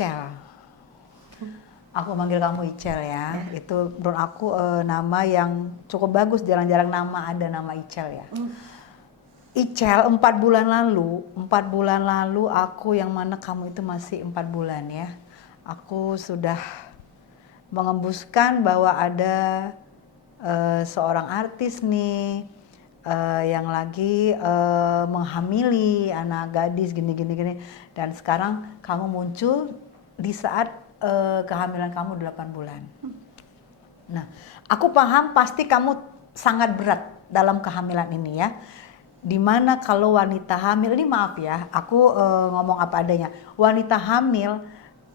Icel. Aku manggil kamu Icel ya. Itu menurut aku nama yang cukup bagus. Jarang-jarang ada nama Icel ya. Icel 4 bulan lalu aku yang mana kamu itu masih 4 bulan ya. Aku sudah mengembuskan bahwa ada seorang artis nih yang lagi menghamili anak gadis gini. Dan sekarang kamu muncul di saat kehamilan kamu 8 bulan. Nah, aku paham pasti kamu sangat berat dalam kehamilan ini ya. Dimana kalau wanita hamil ini, maaf ya, aku ngomong apa adanya. Wanita hamil,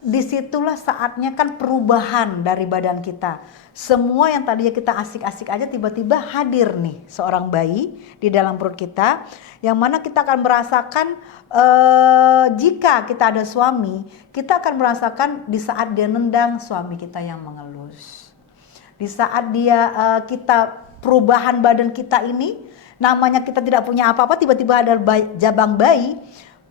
disitulah saatnya kan perubahan dari badan kita. Semua yang tadinya kita asik-asik aja tiba-tiba hadir nih seorang bayi di dalam perut kita. Yang mana kita akan merasakan jika kita ada suami, kita akan merasakan di saat dia nendang suami kita yang mengelus. Di saat dia kita perubahan badan kita ini, namanya kita tidak punya apa-apa, tiba-tiba ada jabang bayi,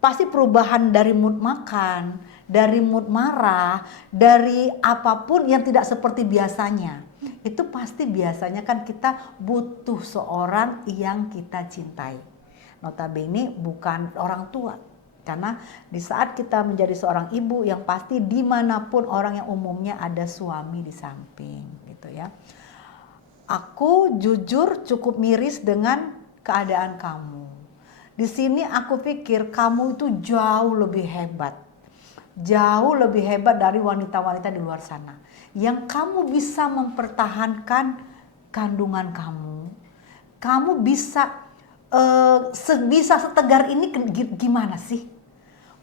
pasti perubahan dari mood makan, dari mood marah, dari apapun yang tidak seperti biasanya. Itu pasti biasanya kan kita butuh seorang yang kita cintai. Notabene bukan orang tua. Karena di saat kita menjadi seorang ibu, yang pasti dimanapun orang yang umumnya ada suami di samping gitu ya. Aku jujur cukup miris dengan keadaan kamu. Di sini aku pikir kamu itu jauh lebih hebat. Jauh lebih hebat dari wanita-wanita di luar sana. Yang kamu bisa mempertahankan kandungan kamu. Kamu bisa bisa setegar ini gimana sih?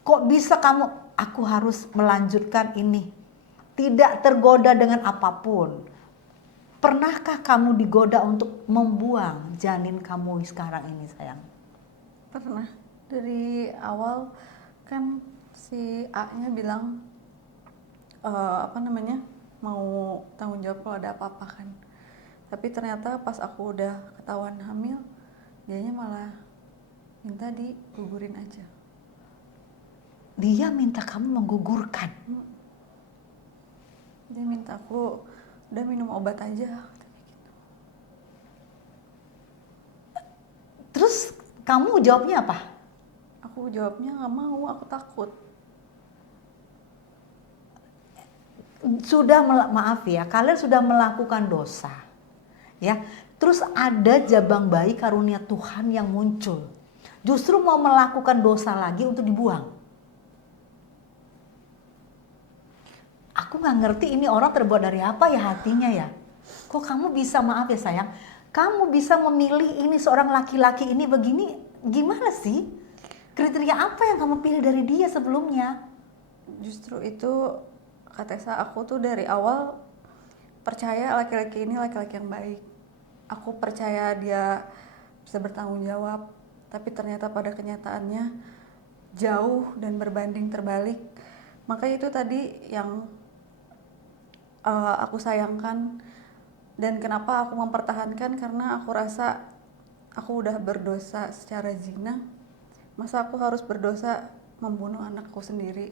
Kok bisa kamu, aku harus melanjutkan ini. Tidak tergoda dengan apapun. Pernahkah kamu digoda untuk membuang janin kamu sekarang ini sayang? Pernah. Dari awal kan si A-nya bilang mau tanggung jawab kalau ada apa-apa kan. Tapi ternyata pas aku udah ketahuan hamil, dianya malah minta digugurin aja. Dia minta kamu menggugurkan? Dia minta aku udah minum obat aja. Terus kamu jawabnya apa? Aku jawabnya nggak mau, aku takut. Maaf ya, kalian sudah melakukan dosa. Ya, terus ada jabang bayi karunia Tuhan yang muncul. Justru mau melakukan dosa lagi untuk dibuang. Aku nggak ngerti ini orang terbuat dari apa ya hatinya ya. Kok kamu bisa, maaf ya sayang, kamu bisa memilih ini seorang laki-laki ini begini, gimana sih? Kriteria apa yang kamu pilih dari dia sebelumnya? Justru itu Kak Tessa, aku tuh dari awal percaya laki-laki ini laki-laki yang baik. Aku percaya dia bisa bertanggung jawab, tapi ternyata pada kenyataannya jauh dan berbanding terbalik. Maka itu tadi yang aku sayangkan, dan kenapa aku mempertahankan, karena aku rasa aku udah berdosa secara zina. Masa aku harus berdosa membunuh anakku sendiri?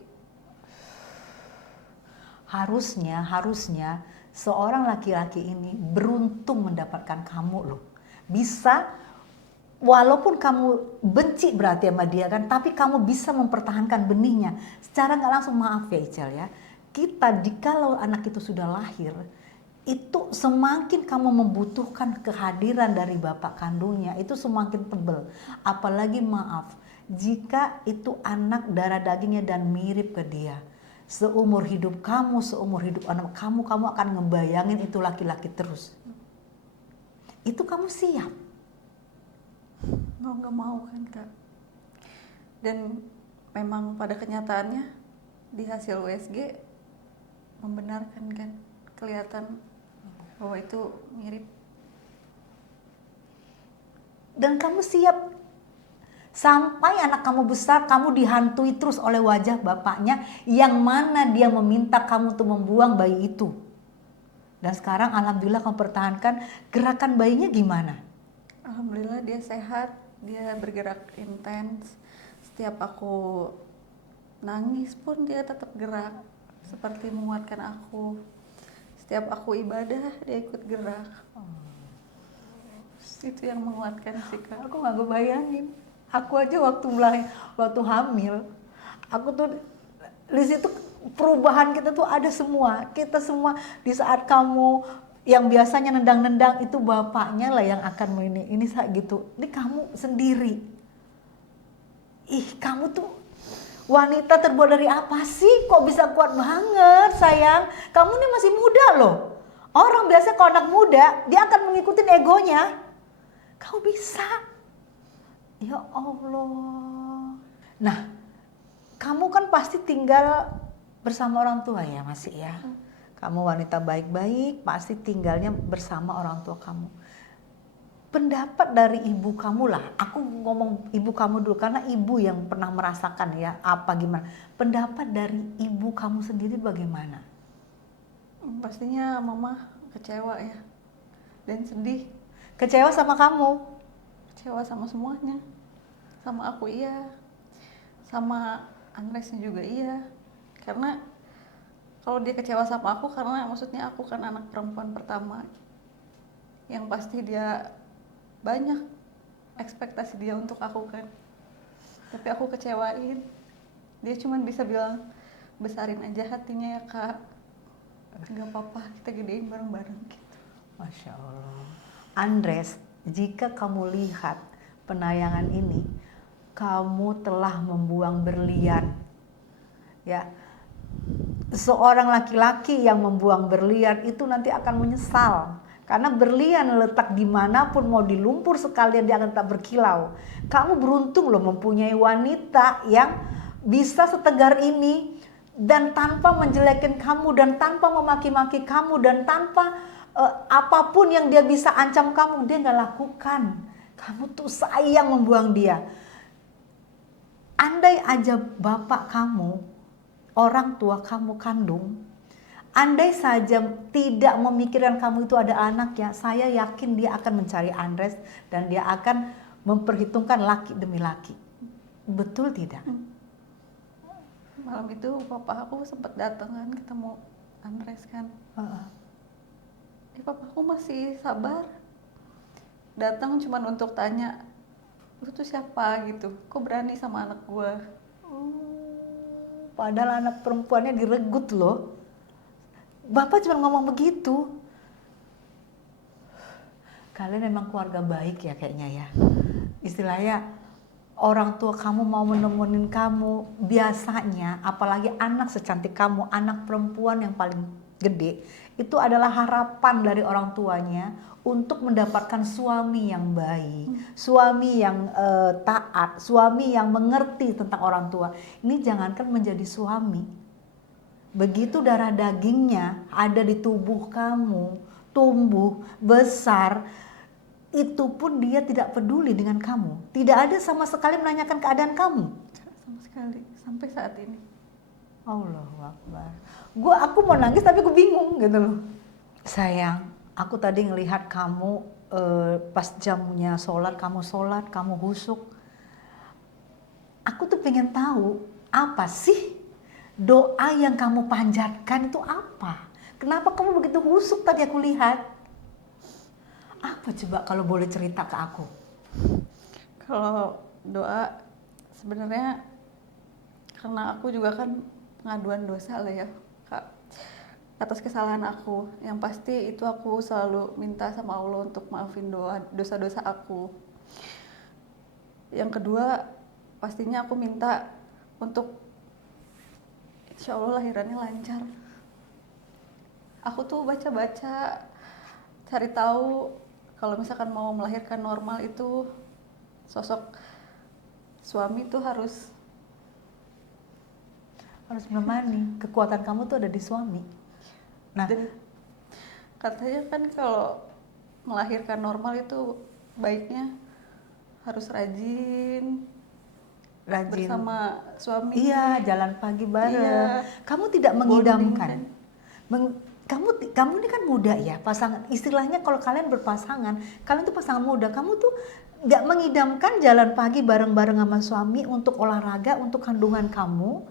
Harusnya seorang laki-laki ini beruntung mendapatkan kamu loh. Bisa, walaupun kamu benci berarti sama dia kan, tapi kamu bisa mempertahankan benihnya. Secara nggak langsung, maaf ya Icel ya, kita jikalau anak itu sudah lahir, itu semakin kamu membutuhkan kehadiran dari bapak kandungnya, itu semakin tebel. Apalagi maaf, jika itu anak darah dagingnya dan mirip ke dia. Seumur hidup kamu, seumur hidup anak kamu, kamu akan ngebayangin itu laki-laki terus. Itu kamu siap? Mau nggak mau kan Kak. Dan memang pada kenyataannya di hasil USG membenarkan kan, kelihatan bahwa itu mirip. Dan kamu siap sampai anak kamu besar, kamu dihantui terus oleh wajah bapaknya yang mana dia meminta kamu untuk membuang bayi itu. Dan sekarang alhamdulillah kamu pertahankan. Gerakan bayinya gimana? Alhamdulillah dia sehat, dia bergerak intens. Setiap aku nangis pun dia tetap gerak, seperti menguatkan aku. Setiap aku ibadah dia ikut gerak. Itu yang menguatkan sih Kak. Aku nggak ngebayangin. Aku aja waktu hamil, aku tuh di situ perubahan kita tuh ada semua. Kita semua di saat kamu yang biasanya nendang-nendang itu bapaknya lah yang akan ini saat gitu. Ini kamu sendiri. Ih, kamu tuh wanita terbuat dari apa sih? Kok bisa kuat banget, sayang? Kamu ini masih muda loh. Orang biasa kalau anak muda, dia akan mengikuti egonya. Kamu bisa. Ya Allah. Nah, kamu kan pasti tinggal bersama orang tua ya, masih ya. Kamu wanita baik-baik, pasti tinggalnya bersama orang tua kamu. Pendapat dari ibu kamu lah, aku ngomong ibu kamu dulu karena ibu yang pernah merasakan ya apa gimana. Pendapat dari ibu kamu sendiri bagaimana? Pastinya mama kecewa ya, dan sedih. Kecewa sama kamu? Kecewa sama semuanya, sama aku iya, sama Andresnya juga iya. Karena kalau dia kecewa sama aku karena maksudnya aku kan anak perempuan pertama, yang pasti dia banyak ekspektasi dia untuk aku kan, tapi aku kecewain. Dia cuma bisa bilang, besarin aja hatinya ya Kak, nggak apa-apa, kita gedein bareng-bareng gitu. Masya Allah. Andres, jika kamu lihat penayangan ini, kamu telah membuang berlian. Ya, seorang laki-laki yang membuang berlian itu nanti akan menyesal. Karena berlian letak dimanapun, mau di lumpur sekalian dia akan tetap berkilau. Kamu beruntung loh mempunyai wanita yang bisa setegar ini, dan tanpa menjelekin kamu, dan tanpa memaki-maki kamu, dan tanpa apapun yang dia bisa ancam kamu, dia nggak lakukan. Kamu tuh sayang membuang dia. Andai aja bapak kamu, orang tua kamu kandung, andai saja tidak memikirkan kamu itu ada anaknya, saya yakin dia akan mencari Andres dan dia akan memperhitungkan laki demi laki. Betul tidak? Malam itu papa aku sempat datang kan, ketemu Andres kan. Papa aku masih sabar, datang cuman untuk tanya, lu tuh siapa gitu, kok berani sama anak gua. Padahal anak perempuannya diregut loh. Bapak cuma ngomong begitu. Kalian memang keluarga baik ya kayaknya ya. Istilahnya orang tua kamu mau menemuin kamu, biasanya apalagi anak secantik kamu, anak perempuan yang paling gede, itu adalah harapan dari orang tuanya untuk mendapatkan suami yang baik, suami yang taat, suami yang mengerti tentang orang tua. Ini jangankan menjadi suami, begitu darah dagingnya ada di tubuh kamu, tumbuh, besar, itu pun dia tidak peduli dengan kamu. Tidak ada sama sekali menanyakan keadaan kamu. Sama sekali, sampai saat ini. Allahu Akbar. Aku mau nangis tapi aku bingung gitu loh. Sayang, aku tadi ngelihat kamu pas jamnya sholat, kamu husuk. Aku tuh pengen tahu apa sih doa yang kamu panjatkan itu apa? Kenapa kamu begitu husuk tadi aku lihat? Apa coba kalau boleh cerita ke aku? Kalau doa sebenarnya karena aku juga kan pengaduan dosa lah ya Kak, atas kesalahan aku. Yang pasti itu aku selalu minta sama Allah untuk maafin dosa-dosa aku. Yang kedua pastinya aku minta untuk insya Allah lahirannya lancar. Aku tuh baca-baca, cari tahu kalau misalkan mau melahirkan normal itu sosok suami tuh harus menemani. Kekuatan kamu tuh ada di suami. Nah, dan katanya kan kalau melahirkan normal itu baiknya harus rajin bersama suami. Iya, jalan pagi bareng. Iya. Kamu tidak mengidamkan. Bonding, Kamu ini kan muda ya, pasangan. Istilahnya kalau kalian berpasangan, kalian tuh pasangan muda. Kamu tuh nggak mengidamkan jalan pagi bareng-bareng sama suami untuk olahraga, untuk kandungan kamu.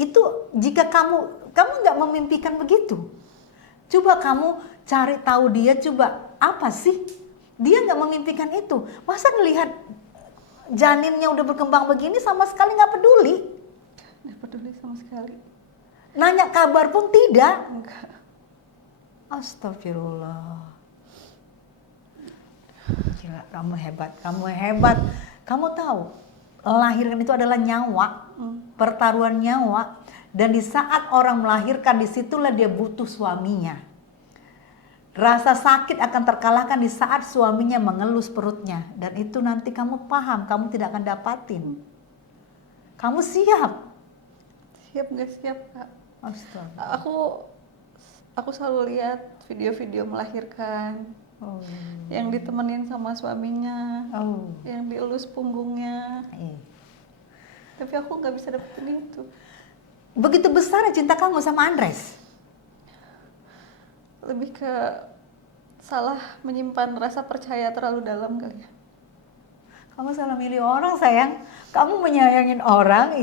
Itu jika kamu nggak memimpikan begitu. Coba kamu cari tahu dia, coba apa sih? Dia nggak memimpikan itu. Masa ngelihat janinnya udah berkembang begini sama sekali nggak peduli? Nggak peduli sama sekali. Nanya kabar pun tidak. Enggak. Astagfirullah. Gila, kamu hebat, kamu hebat. Kamu tahu, melahirkan itu adalah nyawa, pertaruhan nyawa. Dan di saat orang melahirkan, disitulah dia butuh suaminya. Rasa sakit akan terkalahkan di saat suaminya mengelus perutnya. Dan itu nanti kamu paham, kamu tidak akan dapatin. Kamu siap. Siap nggak siap, Kak? Astaga. Aku selalu lihat video-video melahirkan. Oh. Yang ditemenin sama suaminya, Oh. yang dielus punggungnya. Tapi aku nggak bisa dapetin itu. Begitu besar cinta kamu sama Andres? Lebih ke salah menyimpan rasa percaya terlalu dalam kali ya. Kamu salah milih orang, sayang. Kamu menyayangin orang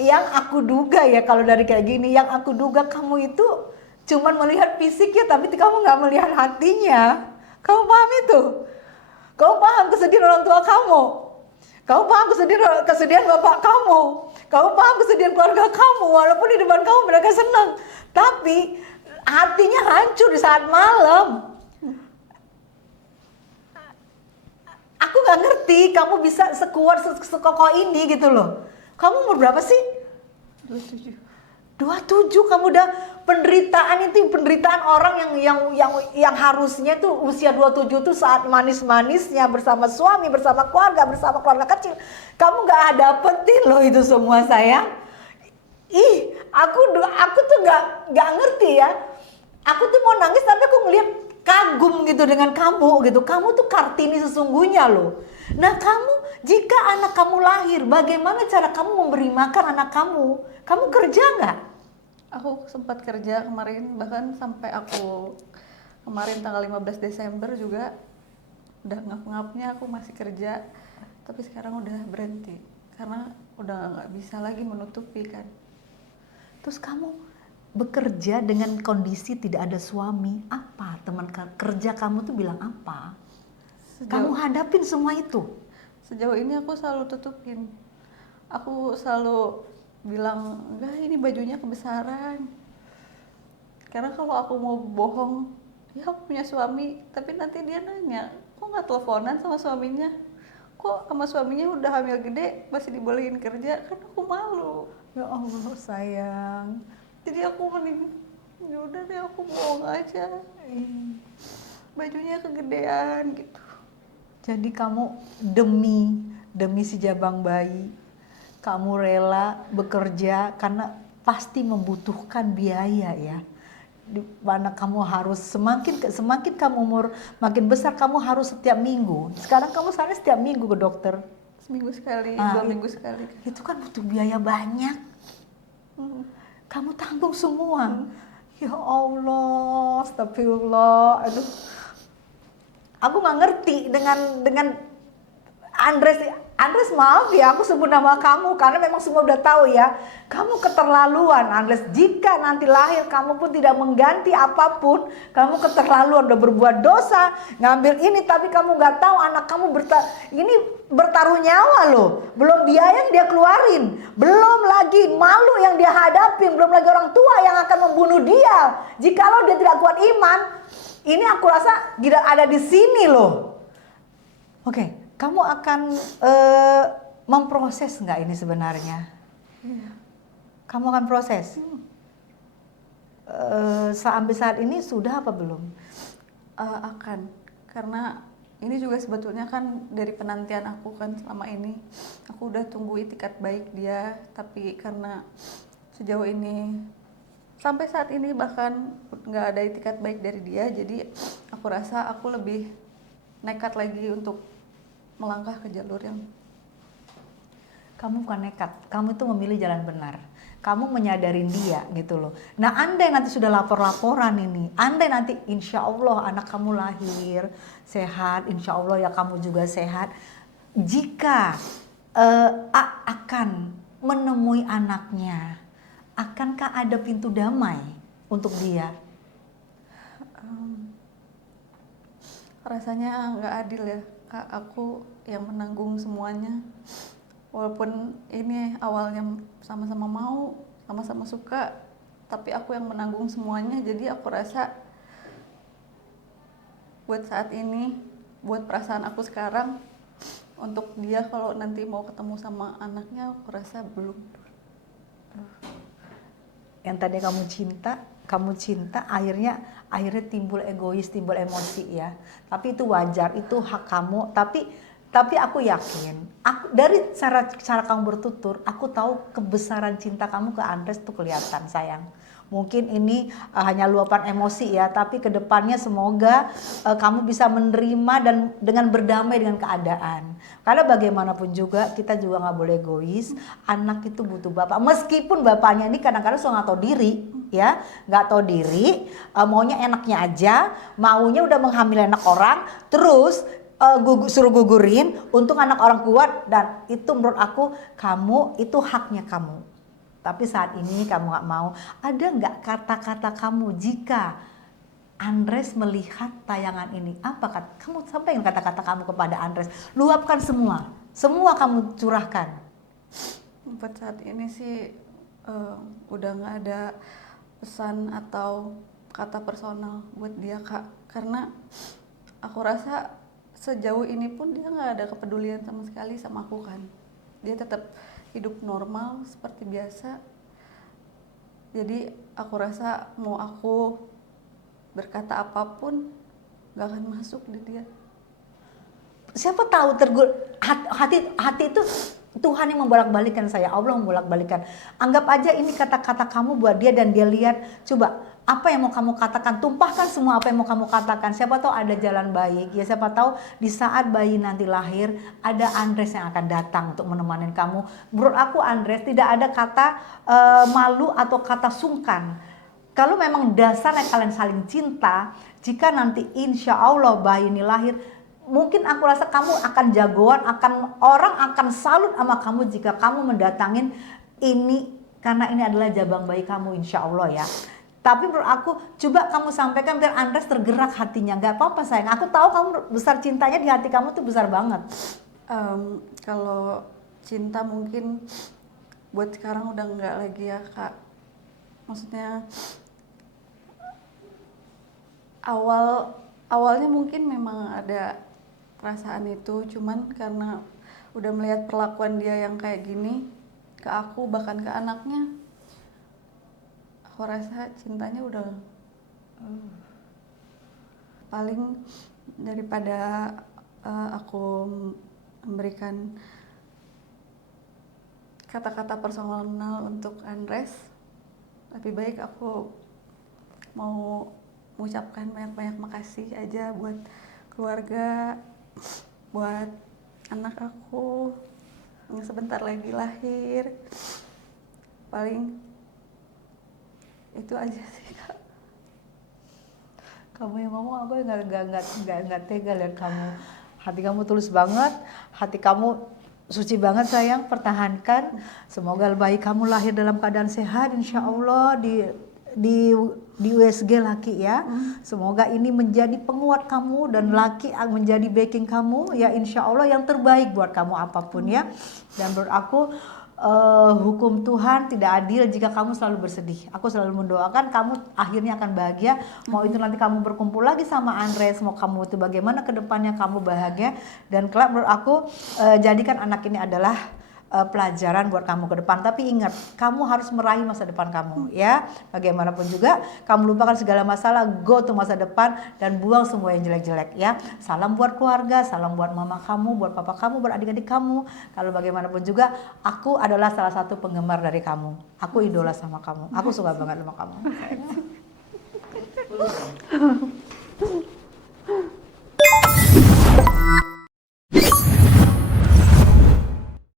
yang aku duga ya, kalau dari kayak gini, yang aku duga kamu itu cuman melihat fisiknya, tapi kamu nggak melihat hatinya. Kamu paham itu? Kamu paham kesedihan orang tua kamu? Kamu paham kesedihan bapak kamu? Kamu paham kesedihan keluarga kamu? Walaupun di depan kamu mereka senang, tapi hatinya hancur di saat malam. Aku nggak ngerti kamu bisa sekuat sekokoh ini gitu loh. Kamu umur berapa sih? 27. 27, kamu udah penderitaan itu, penderitaan orang yang harusnya tuh usia 27 tuh saat manis-manisnya bersama suami, bersama keluarga kecil. Kamu nggak dapetin loh itu semua, sayang. Ih, aku tuh nggak ngerti ya. Aku tuh mau nangis tapi aku ngeliat kagum gitu dengan kamu gitu. Kamu tuh Kartini sesungguhnya loh. Nah kamu, jika anak kamu lahir, bagaimana cara kamu memberi makan anak kamu? Kamu kerja nggak? Aku sempat kerja kemarin, bahkan sampai aku kemarin tanggal 15 Desember juga udah ngap-ngapnya aku masih kerja, tapi sekarang udah berhenti karena udah nggak bisa lagi menutupi kan. Terus kamu bekerja dengan kondisi tidak ada suami, apa teman kerja kamu tuh bilang apa? Kamu hadapin semua itu. Sejauh ini aku selalu tutupin. Aku selalu bilang, enggak, ini bajunya kebesaran. Karena kalau aku mau bohong, ya aku punya suami, tapi nanti dia nanya, kok nggak teleponan sama suaminya? Kok sama suaminya udah hamil gede masih dibolehin kerja? Kan aku malu. Ya Allah sayang. Jadi aku mending, ya udah deh aku bohong aja. Bajunya kegedean gitu. Jadi kamu demi si jabang bayi, kamu rela bekerja karena pasti membutuhkan biaya ya. Di mana kamu harus semakin kamu umur makin besar, kamu harus setiap minggu. Sekarang kamu sekarang setiap minggu ke dokter. Seminggu sekali, 2 minggu sekali. Itu kan butuh biaya banyak. Kamu tanggung semua. Ya Allah, astagfirullah. Aduh. Aku nggak ngerti dengan Andres, maaf ya aku sebut nama kamu karena memang semua udah tahu ya. Kamu keterlaluan, Andres. Jika nanti lahir kamu pun tidak mengganti apapun, kamu keterlaluan, udah berbuat dosa, ngambil ini tapi kamu nggak tahu anak kamu ini bertaruh nyawa loh. Belum biaya yang dia keluarin, belum lagi malu yang dia hadapin, belum lagi orang tua yang akan membunuh dia. Jikalau dia tidak kuat iman, ini aku rasa tidak ada di sini loh. Oke. Kamu akan memproses nggak ini sebenarnya? Kamu akan proses? Sampai saat ini sudah apa belum? Akan, karena ini juga sebetulnya kan dari penantian aku kan selama ini. Aku udah tunggu itikat baik dia, tapi karena sejauh ini sampai saat ini bahkan nggak ada itikat baik dari dia, jadi aku rasa aku lebih nekat lagi untuk melangkah ke jalur yang... Kamu bukan nekat, kamu itu memilih jalan benar. Kamu menyadarin dia gitu loh. Nah andai nanti sudah lapor-laporan ini, andai nanti insya Allah anak kamu lahir sehat, insya Allah ya kamu juga sehat. Jika akan menemui anaknya, akankah ada pintu damai untuk dia? Rasanya nggak adil ya Kak, aku yang menanggung semuanya. Walaupun ini awalnya sama-sama mau, sama-sama suka, tapi aku yang menanggung semuanya. Jadi aku rasa buat saat ini, buat perasaan aku sekarang, untuk dia kalau nanti mau ketemu sama anaknya, aku rasa belum. Yang tadi kamu cinta, akhirnya timbul egois, timbul emosi ya. Tapi itu wajar, itu hak kamu. Tapi aku yakin, dari cara kamu bertutur, aku tahu kebesaran cinta kamu ke Andres tuh kelihatan sayang. Mungkin ini hanya luapan emosi ya, tapi kedepannya semoga kamu bisa menerima dan dengan berdamai dengan keadaan. Karena bagaimanapun juga kita juga nggak boleh egois. Anak itu butuh bapak, meskipun bapaknya ini kadang-kadang suka nggak tahu diri, ya, nggak tahu diri, maunya enaknya aja, maunya udah menghamili anak orang, terus suruh gugurin untuk anak orang kuat, dan itu menurut aku kamu itu haknya kamu. Tapi saat ini kamu gak mau. Ada gak kata-kata kamu jika Andres melihat tayangan ini? Apa kamu sampaikan kata-kata kamu kepada Andres? Luapkan semua kamu curahkan. Buat saat ini sih udah nggak ada pesan atau kata personal buat dia Kak, karena aku rasa sejauh ini pun dia nggak ada kepedulian sama sekali sama aku kan. Dia tetap hidup normal seperti biasa. Jadi aku rasa mau aku berkata apapun gak akan masuk di dia. Siapa tahu hati itu Tuhan yang membolak-balikan saya, Allah membolak-balikan. Anggap aja ini kata-kata kamu buat dia dan dia lihat, coba apa yang mau kamu katakan, tumpahkan semua apa yang mau kamu katakan. Siapa tahu ada jalan baik, ya siapa tahu di saat bayi nanti lahir ada Andres yang akan datang untuk menemani kamu. Menurut aku Andres tidak ada kata malu atau kata sungkan. Kalau memang dasarnya kalian saling cinta, jika nanti insya Allah bayi ini lahir, mungkin aku rasa kamu akan jagoan, orang akan salut sama kamu jika kamu mendatangin ini, karena ini adalah jabang bayi kamu insya Allah ya. Tapi menurut aku coba kamu sampaikan biar Andres tergerak hatinya. Gak apa-apa sayang, aku tahu kamu besar cintanya di hati kamu tuh besar banget. Kalau cinta mungkin buat sekarang udah nggak lagi ya Kak. Maksudnya awalnya mungkin memang ada perasaan itu, cuman karena udah melihat perlakuan dia yang kayak gini ke aku bahkan ke anaknya, aku rasa cintanya udah paling daripada aku memberikan kata-kata personal untuk Andres, lebih baik aku mau mengucapkan banyak-banyak makasih aja buat keluarga, buat anak aku yang sebentar lagi lahir. Paling itu aja sih Kak. Kamu yang ngomong aku nggak tega lihat kamu. Hati kamu tulus banget, hati kamu suci banget sayang. Pertahankan. Semoga bayi kamu lahir dalam keadaan sehat insya Allah di USG laki ya. Semoga ini menjadi penguat kamu dan laki menjadi backing kamu ya, insya Allah yang terbaik buat kamu apapun ya. Dan menurut aku hukum Tuhan tidak adil jika kamu selalu bersedih. Aku selalu mendoakan kamu akhirnya akan bahagia. Mau itu nanti kamu berkumpul lagi sama Andres, mau kamu itu bagaimana kedepannya kamu bahagia. Dan kelak menurut aku jadikan anak ini adalah pelajaran buat kamu ke depan. Tapi ingat, kamu harus meraih masa depan kamu ya. Bagaimanapun juga kamu lupakan segala masalah, go to masa depan dan buang semua yang jelek-jelek ya. Salam buat keluarga, salam buat mama kamu, buat papa kamu, buat adik-adik kamu. Kalau bagaimanapun juga aku adalah salah satu penggemar dari kamu. Aku idola sama kamu. Aku suka banget sama kamu.